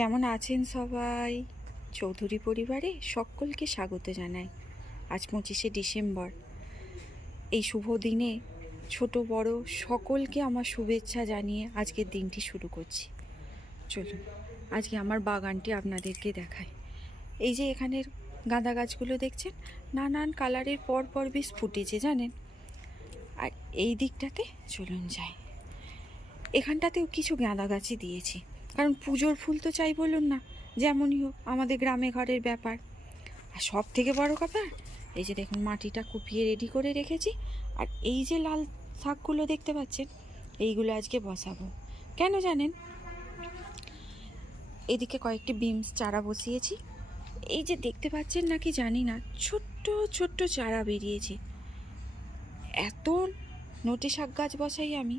কেমন আছেন সবাই? চৌধুরী পরিবারে সকলকে স্বাগত জানাই। আজ 25শে ডিসেম্বর। এই শুভ দিনে ছোট বড় সকলকে আমার শুভেচ্ছা জানিয়ে আজকের দিনটি শুরু করছি। চলুন আজকে আমার বাগানটি আপনাদেরকে দেখাই। এই যে এখানের গাঁদা গাছগুলো দেখছেন, নানান কালারের পর বেশ ফুটেছে জানেন। আর এই দিকটাতে চলুন যাই, এখানটাতেও কিছু গাঁদা গাছই দিয়েছি, কারণ পুজোর ফুল তো চাই বলুন না, যেমনই হোক আমাদের গ্রামে ঘরের ব্যাপার। আর সব থেকে বড় কথা, এই যে দেখুন মাটিটা কুপিয়ে রেডি করে রেখেছি। আর এই যে লাল শাকগুলো দেখতে পাচ্ছেন, এইগুলো আজকে বসাবো। কেন জানেন? এদিকে কয়েকটি বিমস চারা বসিয়েছি। এই যে দেখতে পাচ্ছেন নাকি জানি না, ছোট্ট ছোট্ট চারা বেরিয়েছে। এত নোটে শাক গাছ বসাই আমি,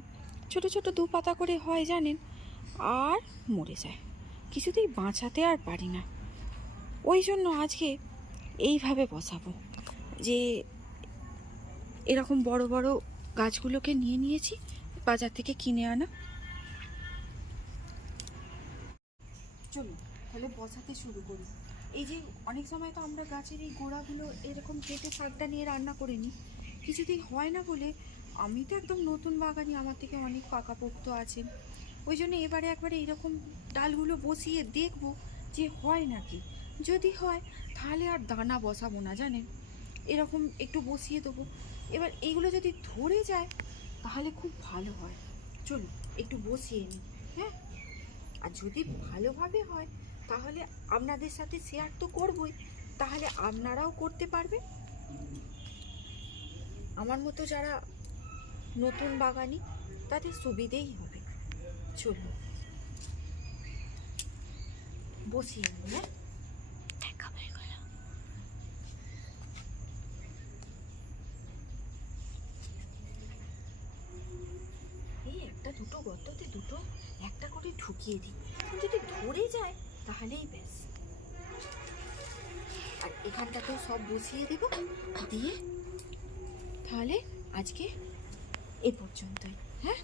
ছোট ছোট 2 পাতা করে হয় জানেন, আর মরে যায়, কিছুতেই বাঁচাতে আর পারি না। ওই জন্য আজকে এইভাবে বসাবো, যে এরকম বড় বড় গাছগুলোকে নিয়ে নিয়েছি বাজার থেকে কিনে আনা। চলুন তাহলে বসাতে শুরু করি। এই যে অনেক সময় তো আমরা গাছের এই গোড়াগুলো এরকম কেটে শাকটা নিয়ে রান্না করে নিই, কিছুতেই হয় না বলে আমি তো একদম নতুন বাগানি, আমার থেকে অনেক পাকাপোক্ত আছেন, ওই জন্য এবারে একবারে এইরকম ডালগুলো বসিয়ে দেখব যে হয় নাকি। যদি হয় তাহলে আর দানা বসাবো না জানেন, এরকম একটু বসিয়ে দেবো। এবার এইগুলো যদি ধরে যায় তাহলে খুব ভালো হয়। চলুন একটু বসিয়ে নিই। হ্যাঁ, আর যদি ভালোভাবে হয় তাহলে আপনাদের সাথে শেয়ার তো করবই, তাহলে আপনারাও করতে পারবেন। আমার মতো যারা নতুন বাগানি তাদের সুবিধেই হবে। চলুন বসিয়ে নিই। হ্যাঁ, এই একটা দুটো গর্ততে দুটো একটা করে ঢুকিয়ে দিই, যদি ধরে যায় তাহলেই ব্যাস। আর এখানটাতেও সব বসিয়ে দেব, দিয়ে তাহলে আজকে এ পর্যন্তই। হ্যাঁ।